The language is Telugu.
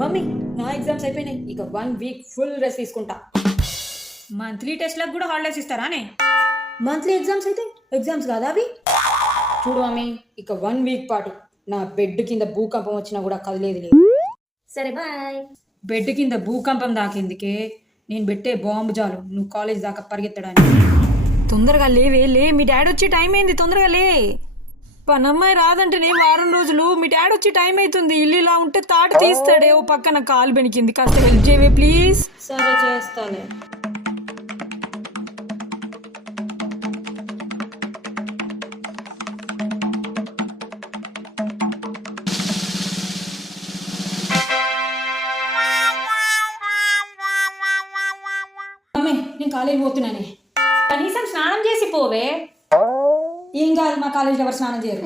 మమ్మీ నా ఎగ్జామ్స్ అయిపోయినాయి, ఇక 1 వీక్ ఫుల్ రెస్ట్ తీసుకుంటా. మంత్లీ టెస్ట్లకు కూడా హాలిడేస్ ఇస్తారానే? మంత్లీ ఎగ్జామ్స్ అయితే ఎగ్జామ్స్ కాదా అవి? చూడు మమ్మీ, ఇక 1 వీక్ పాటు నా బెడ్ కింద భూకంపం వచ్చినా కూడా కదిలేదు లేదు. సరే బాయ్. బెడ్ కింద భూకంపం దాకేందుకే, నేను పెట్టే బాంబు చాలు నువ్వు కాలేజ్ దాకా పరిగెత్తడానికి. తొందరగా లేవే, లే, మీ డాడీ వచ్చే టైం అయింది, తొందరగా లే. పనమ్మాయి రాదంటేనే వారం రోజులు, మీ డాడీ వచ్చే టైం అవుతుంది. ఇల్లు ఇలా ఉంటే తాట తీస్తాడే, ఓ పక్కన కాలు బెనికింది, కాస్త హెల్ప్ చేయవే ప్లీజ్. సరే చేస్తాలే. మమ్మీ నేను కాలేజ్ పోతున్నానే. కనీసం స్నానం చేసి పోవే. ఏం కాదు, మా కాలేజీలో ఎవరు స్నానం చేయరు.